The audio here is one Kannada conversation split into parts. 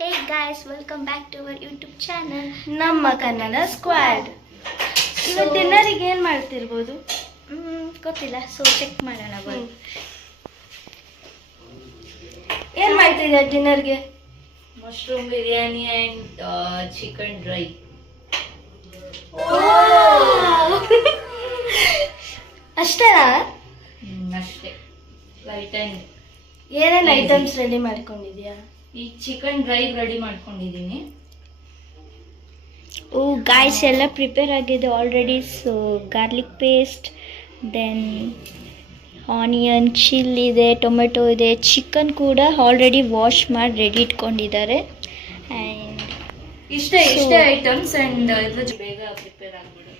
Hey guys, welcome back to our YouTube channel. ನಮ್ಮ ಕನ್ನಡ ಸ್ಕ್ವಾಡ್. ಇವತ್ತು ಡಿನ್ನರಿಗೆ ಏನು ಮಾಡ್ತಿರ್ಬೋದು? ಗೊತ್ತಿಲ್ಲ, ಸೊ ಚೆಕ್ ಮಾಡೋಣ ಬನ್ನಿ. ಏನು ಮಾಡ್ತಿದ್ದೀರಾ ಡಿನ್ನರ್ಗೆ? Mushroom biryani and chicken dry. ಅಷ್ಟೇನಾ? ಅಷ್ಟೇ, ಲೈಟ್ ಆ್ಯಂಡ್ ಏನೇನು ಐಟಮ್ಸ್ ರೆಡಿ ಮಾಡ್ಕೊಂಡಿದ್ಯಾ? ಈ ಚಿಕನ್ ಡ್ರೈ ರೆಡಿ ಮಾಡ್ಕೊಂಡಿದ್ದೀನಿ. ಗಾಯ್ಸ್ ಎಲ್ಲ ಪ್ರಿಪೇರ್ ಆಗಿದೆ already. So garlic paste, then onion, chilli ಇದೆ, ಟೊಮೆಟೊ ಇದೆ, ಚಿಕನ್ ಕೂಡ ಆಲ್ರೆಡಿ ವಾಶ್ ಮಾಡಿ ರೆಡಿ ಇಟ್ಕೊಂಡಿದ್ದಾರೆ. ಆ್ಯಂಡ್ ಇಷ್ಟೇ ಐಟಮ್ಸ್ ಆ್ಯಂಡ್ ಇದು ಬೇಗ ಪ್ರಿಪೇರ್ ಆಗ್ಬಿಡು.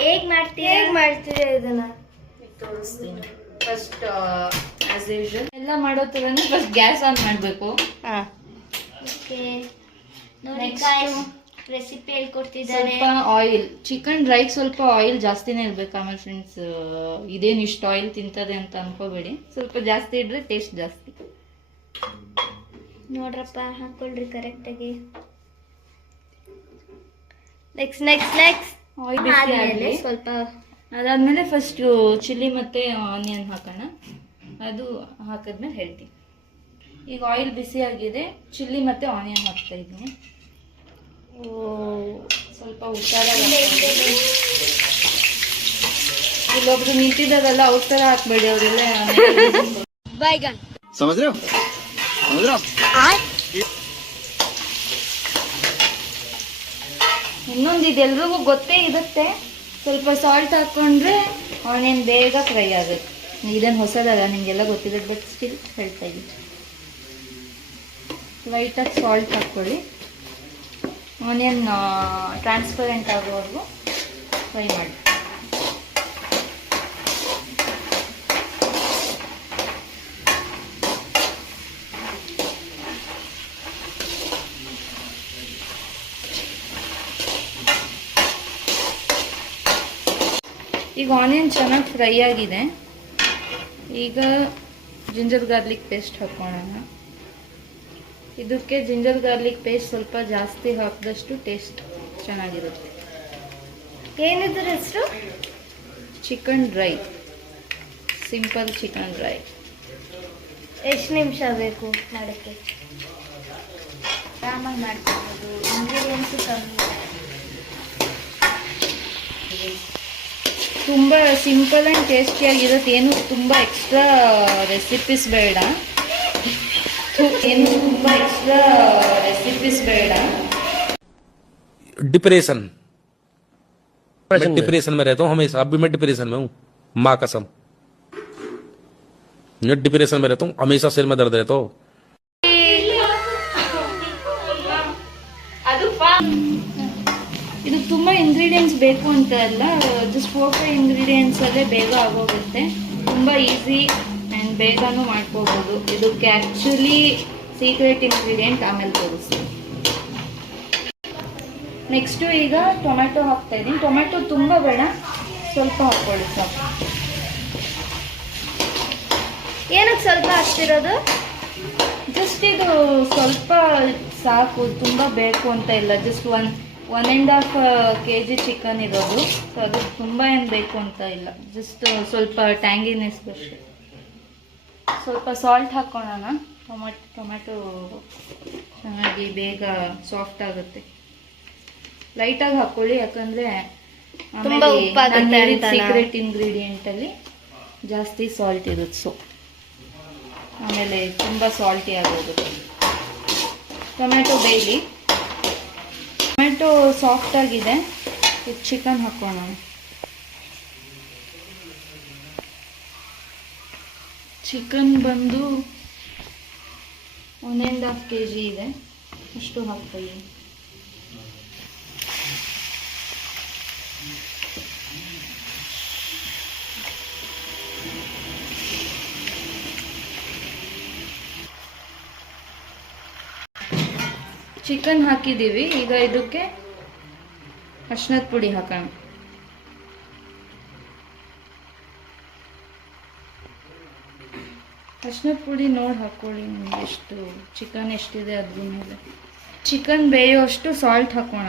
ಹೇಗೆ ಮಾಡ್ತೀರಾ ಇದನ್ನ? ತೋರಿಸ್ತೀನಿ. ಫಸ್ಟ್ ಆಸ್ ಯೂಶುವಲ್ ಎಲ್ಲ ಮಾಡೋ ಥರನೇ ಫಸ್ಟ್ ಗ್ಯಾಸ್ ಆನ್ ಮಾಡಬೇಕು. ಹಾಂ, ಓಕೆ ನೋಡಿ ಗಾಯ್ಸ್, ರೆಸಿಪಿ ಹೇಳ್ಕೊಡ್ತಿದ್ದಾರೆ. ಸ್ವಲ್ಪ ಆಯಿಲ್, ಚಿಕನ್ ಡ್ರೈಗೆ ಸ್ವಲ್ಪ ಆಯಿಲ್ ಜಾಸ್ತಿನೇ ಇರ್ಬೇಕು. ಆಮೇಲೆ ಫ್ರೆಂಡ್ಸ್, ಇದೇನು ಇಷ್ಟು ಆಯಿಲ್ ತಿಂತದೆ ಅಂತ ಅನ್ಕೋಬೇಡಿ, ಸ್ವಲ್ಪ ಜಾಸ್ತಿ ಇಡ್ರೆ ಟೇಸ್ಟ್ ಜಾಸ್ತಿ. ನೋಡ್ರಪ್ಪ, ಹಾಕೊಳ್ರಿ ಕರೆಕ್ಟಾಗಿ. ನೆಕ್ಸ್ಟ್ ಆಯಿಲ್ ಬಿಸಿ ಆಗಲಿ. ಸ್ವಲ್ಪ ಅದಾದ್ಮೇಲೆ ಫಸ್ಟ್ ಚಿಲ್ಲಿ ಮತ್ತೆ ಆನಿಯನ್ ಹಾಕೋಣ. ಅದು ಹಾಕಿದ್ಮೇಲೆ ಹೇಳ್ತೀನಿ. ಈಗ ಆಯಿಲ್ ಬಿಸಿ ಆಗಿದೆ, ಚಿಲ್ಲಿ ಮತ್ತೆ ಆನಿಯನ್ ಹಾಕ್ತಾ ಇದ್ದೀನಿ. ಸ್ವಲ್ಪ ಹುಷಾರ. ಇಲ್ಲೊಬ್ರು ನಿಂತಿದ್ದಾರಲ್ಲ, ಅವ್ರ ಥರ ಹಾಕ್ಬೇಡಿ, ಅವರೆಲ್ಲ ಬೈಗನ್. ಇನ್ನೊಂದಿದೆ, ಎಲ್ರಿಗೂ ಗೊತ್ತೇ ಇರುತ್ತೆ. ಸ್ವಲ್ಪ ಸಾಲ್ಟ್ ಹಾಕ್ಕೊಂಡ್ರೆ ಆನಿಯನ್ ಬೇಗ ಫ್ರೈ ಆಗುತ್ತೆ. ಇದೇನು ಹೊಸದಲ್ಲ, ನಿಮಗೆಲ್ಲ ಗೊತ್ತಿದೆ, ಬಟ್ ಸ್ಟಿಲ್ ಹೇಳ್ತಾ ಇದ್ದೀನಿ. ಲೈಟಾಗಿ ಸಾಲ್ಟ್ ಹಾಕ್ಕೊಳ್ಳಿ. ಆನಿಯನ್ ಟ್ರಾನ್ಸ್ಪರೆಂಟ್ ಆಗೋವರೆಗೂ ಫ್ರೈ ಮಾಡಿ. ಈಗ ಆನಿಯನ್ ಚೆನ್ನಾಗಿ ಫ್ರೈ ಆಗಿದೆ. ಈಗ ಜಿಂಜರ್ ಗಾರ್ಲಿಕ್ ಪೇಸ್ಟ್ ಹಾಕೋಣ. ಇದಕ್ಕೆ ಜಿಂಜರ್ ಗಾರ್ಲಿಕ್ ಪೇಸ್ಟ್ ಸ್ವಲ್ಪ ಜಾಸ್ತಿ ಹಾಕಿದಷ್ಟು ಟೇಸ್ಟ್ ಚೆನ್ನಾಗಿರುತ್ತೆ. ಏನಿದ್ರ ಹೆಸರು? Chicken dry, simple chicken dry. ಎಷ್ಟು ನಿಮಿಷ ಬೇಕು ಮಾಡೋಕ್ಕೆ? ಆರಾಮಾಗಿ ಮಾಡ್ಕೊಬೋದು, ಇಂಗ್ರೀಡಿಯೆಂಟ್ಸು ಕಮ್ಮಿ. ತುಂಬ ಸಿಂಪಲ್ ಆ್ಯಂಡ್ ಟೇಸ್ಟಿಯಾಗಿರುತ್ತೆ. ಏನು ತುಂಬ ಎಕ್ಸ್ಟ್ರಾ ರೆಸಿಪೀಸ್ ಬೇಡ. डिप्रेशन मैं डिप्रेशन में रहता हूँ हमेशा. अब भी मैं डिप्रेशन में हूँ, माँ कसम. मैं डिप्रेशन में रहता हूँ हमेशा, सिर में दर्द रहता हो. ಇದು ತುಂಬ ಇಂಗ್ರೀಡಿಯೆಂಟ್ಸ್ ಬೇಕು ಅಂತ ಅಲ್ಲ, ಜಸ್ಟ್ 4-5 ಇಂಗ್ರೀಡಿಯೆಂಟ್ಸ್ ಅಲ್ಲೇ ಬೇಗ ಆಗೋಗುತ್ತೆ. ತುಂಬ ಈಸಿ ಆ್ಯಂಡ್ ಬೇಗನೂ ಮಾಡ್ಕೋಬೋದು. ಇದಕ್ಕೆ ಆ್ಯಕ್ಚುಲಿ ಸೀಕ್ರೆಟ್ ಇಂಗ್ರೀಡಿಯೆಂಟ್ ಆಮೇಲೆ ತೋರಿಸ್ತೀನಿ. ನೆಕ್ಸ್ಟು ಈಗ ಟೊಮೆಟೊ ಹಾಕ್ತಾ ಇದ್ದೀನಿ. ಟೊಮೆಟೊ ತುಂಬ ಬೇಡ, ಸ್ವಲ್ಪ ಹಾಕ್ಕೊಳ್ಳಿ ಸಾಕು. ಏನಕ್ಕೆ ಸ್ವಲ್ಪ ಹಾಕ್ತಿರೋದು? ಜಸ್ಟ್ ಇದು ಸ್ವಲ್ಪ ಸಾಕು, ತುಂಬ ಬೇಕು ಅಂತ ಇಲ್ಲ. ಜಸ್ಟ್ 1.5 kg ಚಿಕನ್ ಇರೋದು, ಸೊ ಅದು ತುಂಬ ಏನು ಬೇಕು ಅಂತ ಇಲ್ಲ. ಜಸ್ಟ್ ಸ್ವಲ್ಪ ಟ್ಯಾಂಗಿನೆಸ್ ಅಷ್ಟೇ. ಸ್ವಲ್ಪ ಸಾಲ್ಟ್ ಹಾಕ್ಕೊಳ್ಳೋಣ. ಟೊಮೆಟೊ ಚೆನ್ನಾಗಿ ಬೇಗ ಸಾಫ್ಟ್ ಆಗುತ್ತೆ. ಲೈಟಾಗಿ ಹಾಕ್ಕೊಳ್ಳಿ, ಯಾಕಂದರೆ ಆಮೇಲೆ ಸೀಕ್ರೆಟ್ ಇಂಗ್ರೀಡಿಯೆಂಟಲ್ಲಿ ಜಾಸ್ತಿ ಸಾಲ್ಟ್ ಇರುತ್ತೆ. ಸೊ ಆಮೇಲೆ ತುಂಬ ಸಾಲ್ಟಿ ಆಗೋಗುತ್ತೆ. ಟೊಮೆಟೊ ಬೇಯಲಿ. ಟೊಮೆಟೊ ಸಾಫ್ಟ್ ಆಗಿದೆ, ಈಗ ಚಿಕನ್ ಹಾಕೋಣ. ಚಿಕನ್ ಬಂದು 1.5 kg ಇದೆ, ಅಷ್ಟು ಹಾಕ್ಕೊಳ್ಳಿ. ಚಿಕನ್ ಹಾಕಿದ್ದೀವಿ. ಈಗ ಇದಕ್ಕೆ ಅರಿಶಿನದ ಪುಡಿ ಹಾಕೋಣ. ಅರ್ಶಿನ ಪುಡಿ ನೋಡಿ ಹಾಕ್ಕೊಳ್ಳಿ ನಿಮ್ಗೆ ಎಷ್ಟು ಚಿಕನ್ ಎಷ್ಟಿದೆ ಅದ್ರ ಮೇಲೆ. ಚಿಕನ್ ಬೇಯೋಷ್ಟು ಸಾಲ್ಟ್ ಹಾಕೋಣ.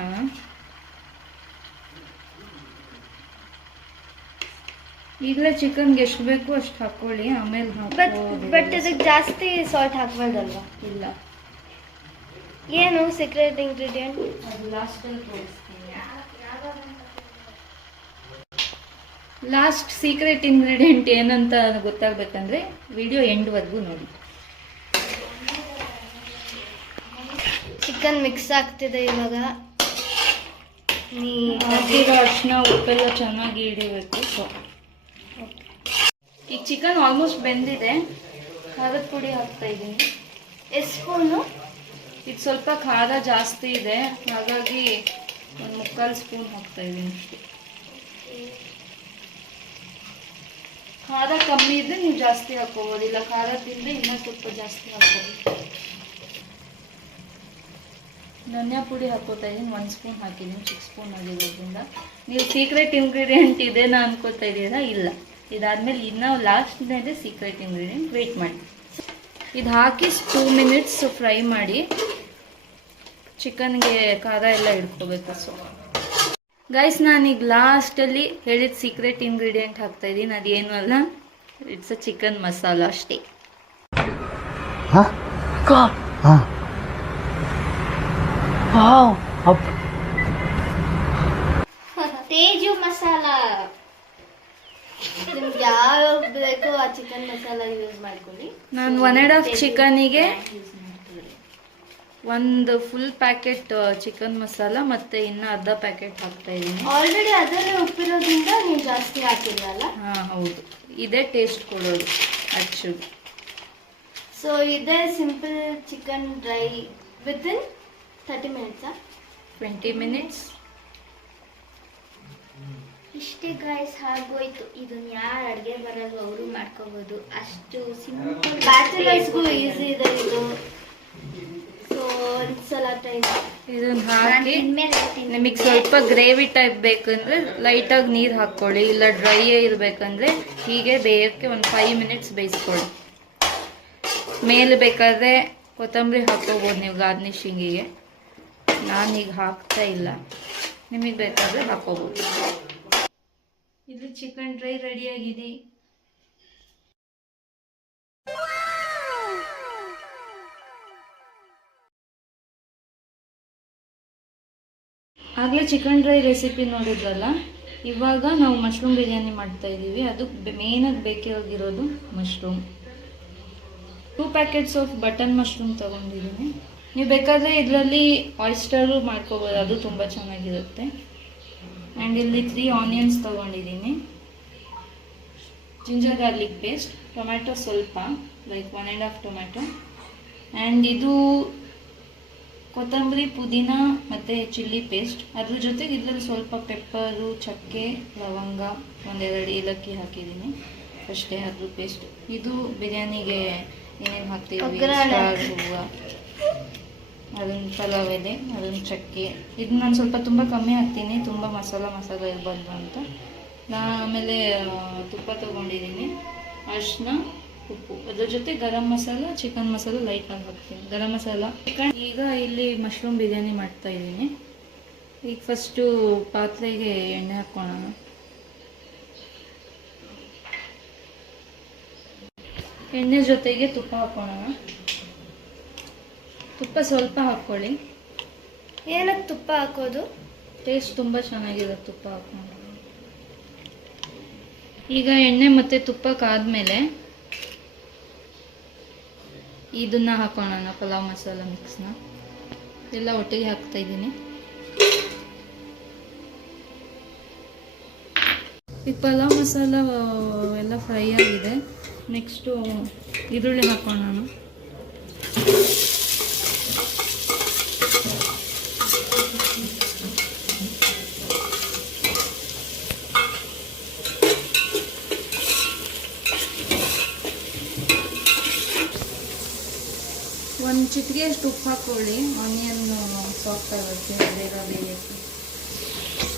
ಈಗಲೇ ಚಿಕನ್ಗೆ ಎಷ್ಟು ಬೇಕು ಅಷ್ಟು ಹಾಕ್ಕೊಳ್ಳಿ, ಆಮೇಲೆ ಬಟ್ ಇದಕ್ಕೆ ಜಾಸ್ತಿ ಸಾಲ್ಟ್ ಹಾಕ್ಬಾರ್ದಲ್ವಾ? ಇಲ್ಲ, ಏನು ಸೀಕ್ರೆಟ್ ಇಂಗ್ರೀಡಿಯೆಂಟ್? ಅದು ಲಾಸ್ಟಲ್ಲಿ ತೋರಿಸ್ತೀನಿ. ಲಾಸ್ಟ್ ಸೀಕ್ರೆಟ್ ಇಂಗ್ರೀಡಿಯೆಂಟ್ ಏನಂತ ಗೊತ್ತಾಗಬೇಕಂದ್ರೆ ವಿಡಿಯೋ ಎಂಡ್ವರೆಗೂ ನೋಡಿ. ಚಿಕನ್ ಮಿಕ್ಸ್ ಆಗ್ತಿದೆ ಇವಾಗ. ಹಾಕಿರೋ ಅರ್ಶಿನ ಉಪ್ಪೆಲ್ಲ ಚೆನ್ನಾಗಿ ಹಿಡಿಬೇಕು. ಸೊ ಈಗ ಚಿಕನ್ ಆಲ್ಮೋಸ್ಟ್ ಬೆಂದಿದೆ. ಖಾರದ ಪುಡಿ ಹಾಕ್ತಾ ಇದ್ದೀನಿ. ಎಷ್ಟು ಸ್ಪೂನು? ಇದು ಸ್ವಲ್ಪ ಖಾರ ಜಾಸ್ತಿ ಇದೆ, ಹಾಗಾಗಿ ಒಂದು 3/4 ಸ್ಪೂನ್ ಹಾಕ್ತಾ ಇದ್ದೀನಿ ಅಷ್ಟೇ. ಖಾರ ಕಮ್ಮಿ ಇದ್ದರೆ ನೀವು ಜಾಸ್ತಿ ಹಾಕೋಬೋದು, ಇಲ್ಲ ಖಾರ ತಿಂದರೆ ಇನ್ನೂ ಸ್ವಲ್ಪ ಜಾಸ್ತಿ ಹಾಕೋಬೋದು. ಧನಿಯಾ ಪುಡಿ ಹಾಕೋತಾ ಇದ್ದೀನಿ, 1 ಸ್ಪೂನ್ ಹಾಕಿದ್ದೀನಿ, 6 ಸ್ಪೂನ್ ಆಗಿರೋದ್ರಿಂದ. ನೀವು ಸೀಕ್ರೆಟ್ ಇಂಗ್ರೀಡಿಯೆಂಟ್ ಇದೇನಾ ಅನ್ಕೋತಾ ಇದ್ದೀರಾ? ಇಲ್ಲ, ಇದಾದ್ಮೇಲೆ ಇನ್ನೂ ಲಾಸ್ಟ್ನೇದೆ ಸೀಕ್ರೆಟ್ ಇಂಗ್ರೀಡಿಯೆಂಟ್. ವೆಯ್ಟ್ ಮಾಡಿ. ಇದು ಹಾಕಿ 2 ಮಿನಿಟ್ಸ್ ಫ್ರೈ ಮಾಡಿ. ಚಿಕನ್ಗೆ ಖಾರ ಎಲ್ಲ ಹಿಡ್ಕೋಬೇಕು. ಸೊ ಗೈಸ್, ನಾನೀಗ ಲಾಸ್ಟಲ್ಲಿ ಹೇಳಿದ ಸೀಕ್ರೆಟ್ ಇಂಗ್ರೀಡಿಯೆಂಟ್ ಹಾಕ್ತಾ ಇದ್ದೀನಿ. ಅದೇನು ಅಲ್ಲ, ಇಟ್ಸ್ ಅ ಚಿಕನ್ ಮಸಾಲ ಅಷ್ಟೇ. ತೇಜು ಮಸಾಲ. ನಿಮ್ಗೆ ಯಾವ ಬೇಕೋ ಆ ಚಿಕನ್ ಮಸಾಲ ಯೂಸ್ ಮಾಡ್ಕೊಳ್ಳಿ. ನಾನು 1.5 ಚಿಕನಿಗೆ 1 ಫುಲ್ ಪ್ಯಾಕೆಟ್ ಚಿಕನ್ ಮಸಾಲ ಮತ್ತೆ ಇನ್ನು ಅರ್ಧ ಪ್ಯಾಕೆಟ್ ಹಾಕ್ತಾ ಇದ್ದೀನಿ. ಆಲ್ರೆಡಿ ಅದರಲ್ಲೇ ಉಪ್ಪಿರೋದ್ರಿಂದ ನೀವು ಜಾಸ್ತಿ ಹಾಕಿಲ್ಲ ಅಲ್ಲ? ಹಾಂ ಹೌದು, ಇದೇ ಟೇಸ್ಟ್ ಕೊಡೋದು ಆ್ಯಕ್ಚುಲಿ. ಸೊ ಇದೇ simple chicken dry within 30 ಮಿನಿಟ್ಸಾ? 20 minutes. ಇಷ್ಟೇ ಗಾಯ್ಸ್, ಆಗೋಯ್ತು. ಇದನ್ನ ಯಾರು ಅಡುಗೆ ಬರಲ್ಲ ಅವರು ಮಾಡ್ಕೋಬೋದು, ಅಷ್ಟು ಸಿಂಪಲ್. ಬ್ಯಾಚುಲರ್ಸ್ಗೂ ಈಸಿ ಇದೆ ಇದು. ಸೊ ಒಂದ್ಸಲ ಟ್ರೈ ಮಾಡಿ. ಇದನ್ನ ಹಾಕಿ ನಿಮಗೆ ಸ್ವಲ್ಪ ಗ್ರೇವಿ ಟೈಪ್ ಬೇಕಂದ್ರೆ ಲೈಟಾಗಿ ನೀರು ಹಾಕ್ಕೊಳ್ಳಿ, ಇಲ್ಲ ಡ್ರೈಯೇ ಇರಬೇಕಂದ್ರೆ ಹೀಗೆ ಬೇಯೋಕ್ಕೆ ಒಂದು 5 ಮಿನಿಟ್ಸ್ ಬೇಯಿಸ್ಕೊಳ್ಳಿ. ಮೇಲೆ ಬೇಕಾದರೆ ಕೊತ್ತಂಬರಿ ಹಾಕೋಬೋದು ನೀವು ಗಾರ್ನಿಶಿಂಗಿಗೆ. ನಾನೀಗ ಹಾಕ್ತಾ ಇಲ್ಲ, ನಿಮಗೆ ಬೇಕಾದರೆ ಹಾಕೋಬೋದು. ಇದು ಚಿಕನ್ ಡ್ರೈ ರೆಡಿಯಾಗಿದೆ. ಆಗಲೇ ಚಿಕನ್ ಡ್ರೈ ರೆಸಿಪಿ ನೋಡಿದ್ರಲ್ಲ, ಇವಾಗ ನಾವು ಮಶ್ರೂಮ್ ಬಿರಿಯಾನಿ ಮಾಡ್ತಾ ಇದ್ದೀವಿ. ಅದಕ್ಕೆ ಮೇನಾಗಿ ಬೇಕಾಗಿರೋದು mushroom. 2 packets of button mushroom ತೊಗೊಂಡಿದ್ದೀನಿ. ನೀವು ಬೇಕಾದರೆ ಇದರಲ್ಲಿ ಆಯಿಸ್ಟರು ಮಾಡ್ಕೋಬೋದು, ಅದು ತುಂಬ ಚೆನ್ನಾಗಿರುತ್ತೆ. ಆ್ಯಂಡ್ ಇಲ್ಲಿ 3 ಆನಿಯನ್ಸ್ ತೊಗೊಂಡಿದ್ದೀನಿ, ಜಿಂಜರ್ ಗಾರ್ಲಿಕ್ ಪೇಸ್ಟ್, ಟೊಮ್ಯಾಟೊ ಸ್ವಲ್ಪ, ಲೈಕ್ 1.5 ಟೊಮ್ಯಾಟೊ, ಆ್ಯಂಡ್ ಇದು ಕೊತ್ತಂಬರಿ, ಪುದೀನ ಮತ್ತು ಚಿಲ್ಲಿ ಪೇಸ್ಟ್. ಅದ್ರ ಜೊತೆಗೆ ಇದರಲ್ಲಿ ಸ್ವಲ್ಪ ಪೆಪ್ಪರು, ಚಕ್ಕೆ, ಲವಂಗ, 1-2 ಏಲಕ್ಕಿ ಹಾಕಿದ್ದೀನಿ ಅಷ್ಟೇ, ಅದ್ರ ಪೇಸ್ಟ್. ಇದು ಬಿರಿಯಾನಿಗೆ ಏನೇನು ಹಾಕ್ತೀವಿ, ಸ್ಟಾರ್ ಹೂವು, ಅದೊಂದು ಪಲಾವ್ ಎಲೆ, ಅದೊಂದು ಚಕ್ಕೆ. ಇದು ನಾನು ಸ್ವಲ್ಪ ತುಂಬ ಕಮ್ಮಿ ಹಾಕ್ತೀನಿ, ತುಂಬ ಮಸಾಲ ಇರಬಾರ್ದು ಅಂತ. ಆಮೇಲೆ ತುಪ್ಪ ತೊಗೊಂಡಿದ್ದೀನಿ, ಅರಿಶಿನ, ಉಪ್ಪು, ಅದ್ರ ಜೊತೆ ಗರಂ ಮಸಾಲ, ಚಿಕನ್ ಮಸಾಲ ಲೈಟಾಗಿ ಹಾಕ್ತೀನಿ, ಗರಂ ಮಸಾಲ, ಚಿಕನ್. ಈಗ ಇಲ್ಲಿ ಮಶ್ರೂಮ್ ಬಿರಿಯಾನಿ ಮಾಡ್ತಾ ಇದ್ದೀನಿ. ಈಗ ಫಸ್ಟು ಪಾತ್ರೆಗೆ ಎಣ್ಣೆ ಹಾಕ್ಕೊಳ್ಳೋಣ. ಎಣ್ಣೆ ಜೊತೆಗೆ ತುಪ್ಪ ಹಾಕ್ಕೊಳ್ಳೋಣ. ತುಪ್ಪ ಸ್ವಲ್ಪ ಹಾಕ್ಕೊಳ್ಳಿ. ಏನಕ್ಕೆ ತುಪ್ಪ ಹಾಕೋದು? ಟೇಸ್ಟ್ ತುಂಬ ಚೆನ್ನಾಗಿದೆ ತುಪ್ಪ ಹಾಕ್ಕೊಂಡು. ಈಗ ಎಣ್ಣೆ ಮತ್ತು ತುಪ್ಪಕ್ಕಾದ್ಮೇಲೆ ಇದನ್ನ ಹಾಕೋಣ, ಪಲಾವ್ ಮಸಾಲ ಮಿಕ್ಸ್ನ ಎಲ್ಲ ಒಟ್ಟಿಗೆ ಹಾಕ್ತಾ ಇದ್ದೀನಿ. ಈಗ ಪಲಾವ್ ಮಸಾಲ ಎಲ್ಲ ಫ್ರೈ ಆಗಿದೆ. ನೆಕ್ಸ್ಟು ಈರುಳ್ಳಿ ಹಾಕೋಣ. ಒಂದು ಚಿಟಿಕೆ ಅಷ್ಟು ಉಪ್ಪು ಹಾಕ್ಕೊಳ್ಳಿ, ಆನಿಯನ್ ಸಾಫ್ಟ್ ಆಗುತ್ತೆ, ಬೇಗ ಬೇಯಕ್ಕೆ.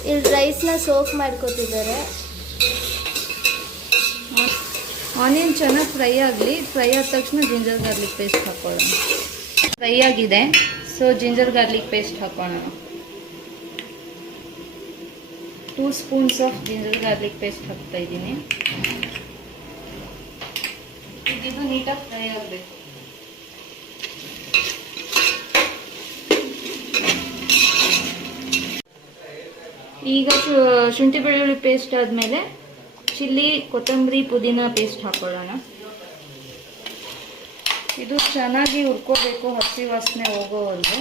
ಇಲ್ಲಿ ರೈಸ್ನ ಸೋಕ್ ಮಾಡ್ಕೊತಿದ್ದಾರೆ. ಆನಿಯನ್ ಚೆನ್ನಾಗಿ ಫ್ರೈ ಆಗಲಿ. ಫ್ರೈ ಆದ ತಕ್ಷಣ ಜಿಂಜರ್ ಗಾರ್ಲಿಕ್ ಪೇಸ್ಟ್ ಹಾಕೊಳ್ಳೋಣ. ಫ್ರೈ ಆಗಿದೆ, ಸೊ ಜಿಂಜರ್ ಗಾರ್ಲಿಕ್ ಪೇಸ್ಟ್ ಹಾಕೋಣ. 2 spoons of ginger garlic paste ಹಾಕ್ತಾ ಇದ್ದೀನಿ. ಇದು ನೀಟಾಗಿ ಫ್ರೈ ಆಗಬೇಕು. ಈಗ ಶುಂಠಿ ಬೆಳ್ಳುಳ್ಳಿ ಪೇಸ್ಟ್ ಆದಮೇಲೆ ಚಿಲ್ಲಿ, ಕೊತ್ತಂಬರಿ, ಪುದೀನ ಪೇಸ್ಟ್ ಹಾಕೊಳ್ಳೋಣ. ಇದು ಚೆನ್ನಾಗಿ ಹುರ್ಕೋಬೇಕು, ಹಸಿ ವಾಸನೆ ಹೋಗೋವರೆಗೂ.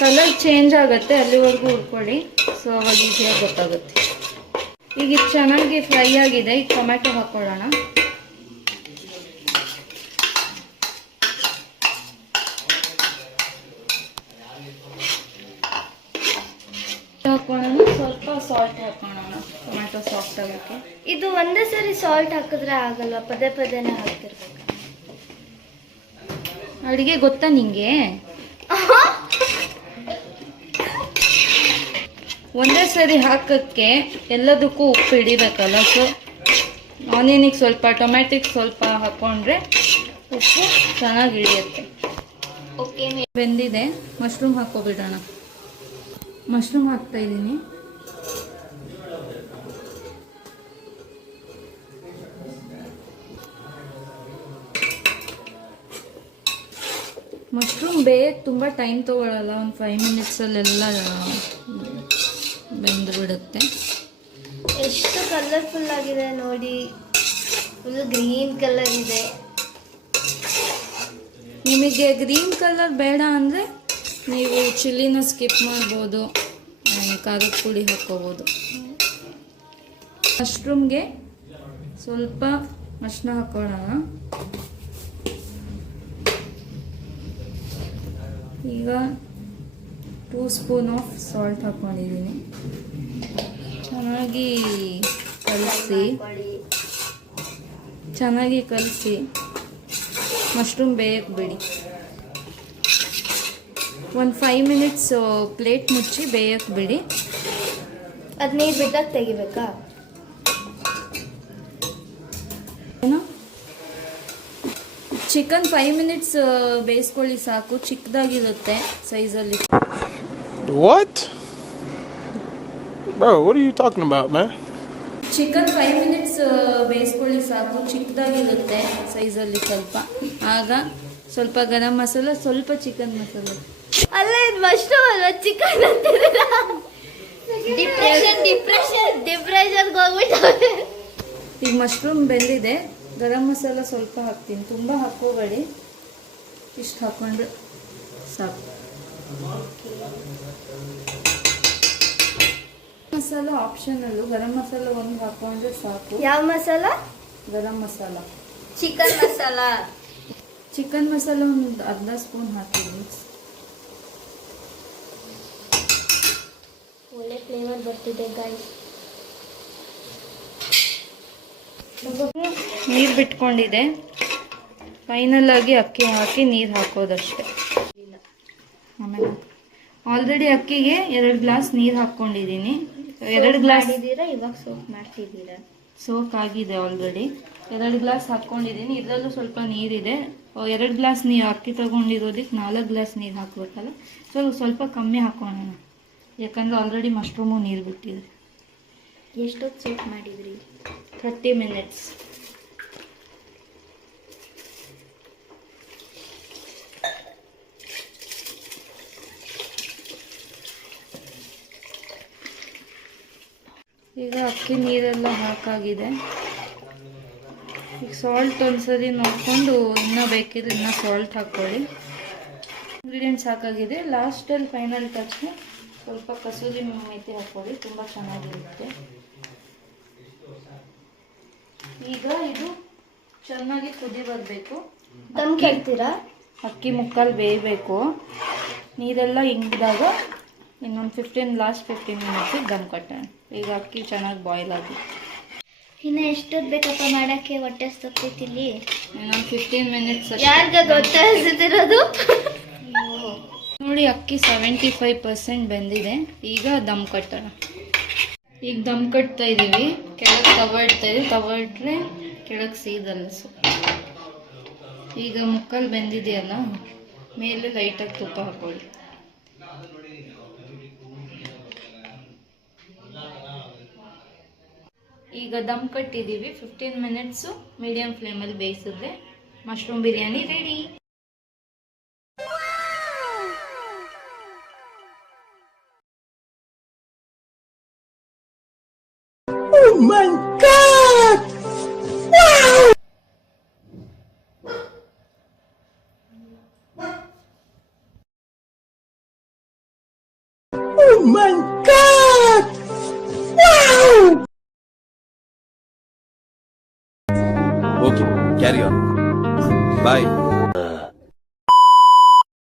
ಕಲರ್ ಚೇಂಜ್ ಆಗುತ್ತೆ, ಅಲ್ಲಿವರೆಗೂ ಹುರ್ಕೊಳ್ಳಿ. ಸೊ ಅವಾಗ ಈಸಿಯಾಗಿ ಗೊತ್ತಾಗುತ್ತೆ. ಈಗ ಇದು ಚೆನ್ನಾಗಿ ಫ್ರೈ ಆಗಿದೆ. ಈಗ ಟೊಮ್ಯಾಟೊ ಹಾಕೊಳ್ಳೋಣ. ಹಾಕೊಳ್ಳೋಣ. ಸ್ವಲ್ಪ ಸಾಲ್ಟ್ ಹಾಕೊಳ್ಳೋಣ, ಟೊಮ್ಯಾಟೊ ಸಾಫ್ಟ್ ಆಗೋಕ್ಕೆ. ಇದು ಒಂದೇ ಸರಿ ಸಾಲ್ಟ್ ಹಾಕಿದ್ರೆ ಆಗಲ್ವಾ? ಪದೇ ಪದೇನೆ ಹಾಕ್ತಿರ್ಬೇಕು. ಅಡುಗೆ ಗೊತ್ತಾ ನಿಂಗೆ? ಒಂದೇ ಸರಿ ಹಾಕೋಕ್ಕೆ ಎಲ್ಲದಕ್ಕೂ ಉಪ್ಪು ಹಿಡಿಬೇಕಲ್ಲ. ಸೊ ಆನಿಯನಿಗೆ ಸ್ವಲ್ಪ, ಟೊಮ್ಯಾಟಿಗೆ ಸ್ವಲ್ಪ ಹಾಕ್ಕೊಂಡ್ರೆ ಉಪ್ಪು ಚೆನ್ನಾಗಿ ಹಿಡಿಯುತ್ತೆ. ಓಕೆ, ಬೆಂದಿದೆ. ಮಶ್ರೂಮ್ ಹಾಕ್ಕೊಬಿಡೋಣ. ಮಶ್ರೂಮ್ ಹಾಕ್ತಾ ಇದ್ದೀನಿ. ಮಶ್ರೂಮ್ ಬೇಯಕ್ಕೆ ತುಂಬ ಟೈಮ್ ತೊಗೊಳ್ಳಲ್ಲ. ಒಂದು 5 ಮಿನಿಟ್ಸಲ್ಲೆಲ್ಲ ಬೆಂದು ಬಿಡುತ್ತೆ. ಎಷ್ಟು ಕಲರ್ಫುಲ್ ಆಗಿದೆ ನೋಡಿ. ಫುಲ್ ಗ್ರೀನ್ ಕಲರ್ ಇದೆ. ನಿಮಗೆ ಗ್ರೀನ್ ಕಲರ್ ಬೇಡ ಅಂದರೆ ನೀವು ಚಿಲ್ಲಿನ ಸ್ಕಿಪ್ ಮಾಡ್ಬೋದು, ಖಾರದ ಪುಡಿ ಹಾಕ್ಕೋಬೋದು. ಮಶ್ರೂಮ್ಗೆ ಸ್ವಲ್ಪ ಅರಿಶಿನ ಹಾಕೊಳ್ಳೋಣ. ಈಗ 2 ಸ್ಪೂನ್ ಆಫ್ ಸಾಲ್ಟ್ ಹಾಕ್ಕೊಂಡಿದ್ದೀನಿ. ಚೆನ್ನಾಗಿ ಕಲಸಿ ಮಶ್ರೂಮ್ ಬೇಯಕ್ಕೆ ಬಿಡಿ. ಒಂದು 5 ಮಿನಿಟ್ಸ್ ಪ್ಲೇಟ್ ಮುಚ್ಚಿ ಬೇಯಕ್ಕೆ ಬಿಡಿ. ಅದು ನೀರು ಬಿಟ್ಟಾಗ ತೆಗಿಬೇಕಾ? ಏನು, ಚಿಕನ್ 5 ಮಿನಿಟ್ಸ್ ಬೇಯಿಸ್ಕೊಳ್ಳಿ ಸಾಕು. ಚಿಕ್ಕದಾಗಿರುತ್ತೆ ಸೈಜಲ್ಲಿ. What? Bro, what are you talking about, man? Chicken 5 minutes ಬೇಯಿಸ್ಕೊಳ್ಳಿ ಸಾಕು. ಚಿಕ್ಕದಾಗಿರುತ್ತೆ ಸೈಜಲ್ಲಿ ಸ್ವಲ್ಪ. ಆಗ ಸ್ವಲ್ಪ ಗರಂ ಮಸಾಲ, ಸ್ವಲ್ಪ ಚಿಕನ್ ಮಸಾಲ. ಅಲ್ಲ, ಇದು ಮಶ್ರೂಮ್ ಅಲ್ವಾ, ಚಿಕನ್ ಅಂತಿದ್ದೀರಾ? ಡಿಪ್ರೆಷನ್ಗೆ ಹೋಗ್ಬಿಟ್ಟು. ಈಗ ಮಶ್ರೂಮ್ ಬೆಂದಿದೆ. ಗರಂ ಮಸಾಲ ಸ್ವಲ್ಪ ಹಾಕ್ತೀನಿ, ತುಂಬ ಹಾಕ್ಕೋಬೇಡಿ. ಇಷ್ಟು ಹಾಕ್ಕೊಂಡ್ರೆ ಸಾಕು. ಮಸಾಲ ಆಪ್ಷನಲ್ಲು. ಗರಂ ಮಸಾಲ ಒಂದು ಹಾಕ್ಕೊಂಡ್ರೆ ಸಾಕು. ಯಾವ ಮಸಾಲ? ಗರಂ ಮಸಾಲ. ಚಿಕನ್ ಮಸಾಲ. ಚಿಕನ್ ಮಸಾಲ ಒಂದು ಅರ್ಧ ಸ್ಪೂನ್ ಹಾಕಿದ್ದೀನಿ. ಒಳ್ಳೆ ಫ್ಲೇವರ್ ಬರ್ತಿದೆ ಗಾಯ್ಸ್. ನೀರು ಬಿಟ್ಕೊಂಡಿದೆ. ಫೈನಲ್ ಆಗಿ ಅಕ್ಕಿ ಹಾಕಿ ನೀರು ಹಾಕೋದಷ್ಟೆ. ಆಮೇಲೆ ಆಲ್ರೆಡಿ ಅಕ್ಕಿಗೆ 2 ಗ್ಲಾಸ್ ನೀರು ಹಾಕ್ಕೊಂಡಿದ್ದೀನಿ. 2 ಗ್ಲಾಸ್ ಇವಾಗ ಸೋಪ್ ಮಾಡ್ತಿದ್ದೀರಾ? ಸೋಕ್ ಆಗಿದೆ ಆಲ್ರೆಡಿ. 2 ಗ್ಲಾಸ್ ಹಾಕ್ಕೊಂಡಿದ್ದೀನಿ. ಇದರಲ್ಲೂ ಸ್ವಲ್ಪ ನೀರಿದೆ. 2 ಗ್ಲಾಸ್ ನೀರು ಅಕ್ಕಿ ತಗೊಂಡಿರೋದಕ್ಕೆ 4 ಗ್ಲಾಸ್ ನೀರು ಹಾಕ್ಬೇಕಲ್ಲ. ಸೊ ಸ್ವಲ್ಪ ಕಮ್ಮಿ ಹಾಕೋಣ, ಯಾಕಂದರೆ ಆಲ್ರೆಡಿ ಮಶ್ರೂಮು ನೀರು ಬಿಟ್ಟಿದೆ. ಎಷ್ಟೊತ್ತು ಸೋಪ್ ಮಾಡಿದ್ರಿ? 30 ಮಿನಿಟ್ಸ್. ಈಗ ಅಕ್ಕಿ ನೀರೆಲ್ಲ ಹಾಕಾಗಿದೆ. ಈಗ ಸಾಲ್ಟ್ ಒಂದ್ಸರಿ ನೋಡಿಕೊಂಡು ಇನ್ನೂ ಬೇಕಿದ್ರೆ ಇನ್ನೂ ಸಾಲ್ಟ್ ಹಾಕ್ಕೊಳ್ಳಿ. ಇಂಗ್ರೀಡಿಯೆಂಟ್ಸ್ ಹಾಕಾಗಿದೆ. ಲಾಸ್ಟಲ್ಲಿ ಫೈನಲ್ ಟಚ್ ಸ್ವಲ್ಪ ಕಸೂರಿ ಮೇಥಿ ಹಾಕ್ಕೊಳ್ಳಿ, ತುಂಬ ಚೆನ್ನಾಗಿರುತ್ತೆ. ಈಗ ಇದು ಚೆನ್ನಾಗಿ ಕುದಿ ಬರಬೇಕು. ದಮ್ ಕೇಳ್ತೀರಾ? ಅಕ್ಕಿ ಮುಕ್ಕಾಲು ಬೇಯಬೇಕು. ನೀರೆಲ್ಲ ಇಂಗಿದಾಗ ಇನ್ನೊಂದು 15 ಮಿನಿಟ್ಸಿಗೆ ದಮ್ ಕಟ್ಟೋಣ. ಈಗ ಅಕ್ಕಿ ಚೆನ್ನಾಗಿ ಬಾಯ್ಲ್ ಆಗಿ ಇನ್ನು ಎಷ್ಟೊತ್ತು ಬೇಕಪ್ಪ ಮಾಡೋಕ್ಕೆ? ಹೊಟ್ಟೆ ಸತ್ತೈತಿಲ್ಲಿ. ಇನ್ನೊಂದು 15 ಮಿನಿಟ್ಸ್. ಯಾರಿಗದು ಹೊಟ್ಟೆ ಹಸಿದಿರೋದು? ನೋಡಿ ಅಕ್ಕಿ 75% ಬೆಂದಿದೆ. ಈಗ ದಮ್ ಕಟ್ಟೋಣ. ಈಗ ದಮ್ ಕಟ್ತಾ ಇದ್ದೀವಿ. ಕೆಳಗೆ ತವ ಇಡ್ತಾ ಇದ್ದೀವಿ. ತವ ಇಟ್ಟರೆ ಕೆಳಗೆ ಸೀದಲ್ಲ. ಈಗ ಮುಕ್ಕಲ್ಲಿ ಬೆಂದಿದೆಯಲ್ಲ, ಮೇಲೆ ಲೈಟಾಗಿ ತುಪ್ಪ ಹಾಕೊಳ್ಳಿ. ಈಗ ದಮ್ ಕಟ್ಟಿದ್ದೀವಿ. 15 ಮಿನಿಟ್ಸು ಮೀಡಿಯಂ ಫ್ಲೇಮಲ್ಲಿ ಬೇಯಿಸಿದ್ರೆ mushroom biryani ready. Oh my God! Wow! Oh my God!